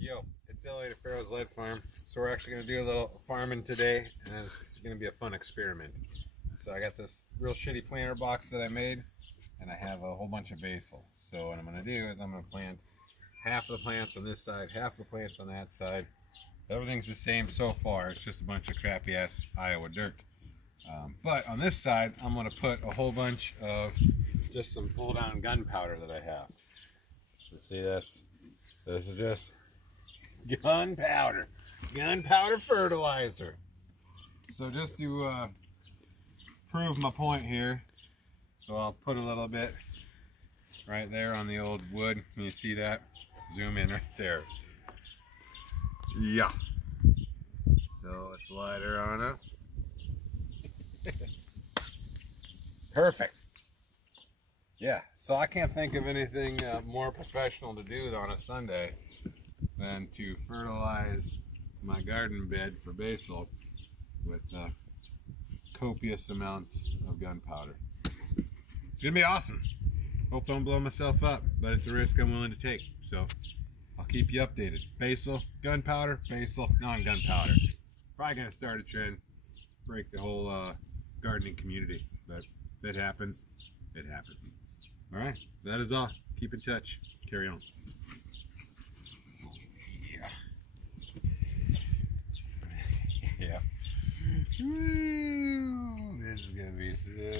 Yo, it's LA to Farro's lead farm. So we're actually going to do a little farming today, and it's going to be a fun experiment. So I got this real shitty planter box that I made, and I have a whole bunch of basil. So what I'm going to do is I'm going to plant half of the plants on this side, half the plants on that side. Everything's the same so far. It's just a bunch of crappy ass Iowa dirt. But on this side, I'm going to put a whole bunch of just some pull down gunpowder that I have. You see this? This is just gunpowder fertilizer. So just to prove my point here, so I'll put a little bit right there on the old wood. Can you see that? Zoom in right there. Yeah. So let's light her on up. Perfect. Yeah, so I can't think of anything more professional to do on a Sunday than to fertilize my garden bed for basil with copious amounts of gunpowder. It's gonna be awesome. Hope I don't blow myself up, but it's a risk I'm willing to take. So I'll keep you updated. Basil, gunpowder, basil, non-gunpowder. Probably gonna start a trend, break the whole gardening community, but if it happens, it happens. All right, that is all. Keep in touch. Carry on. Yeah. Woo, this is gonna be sick.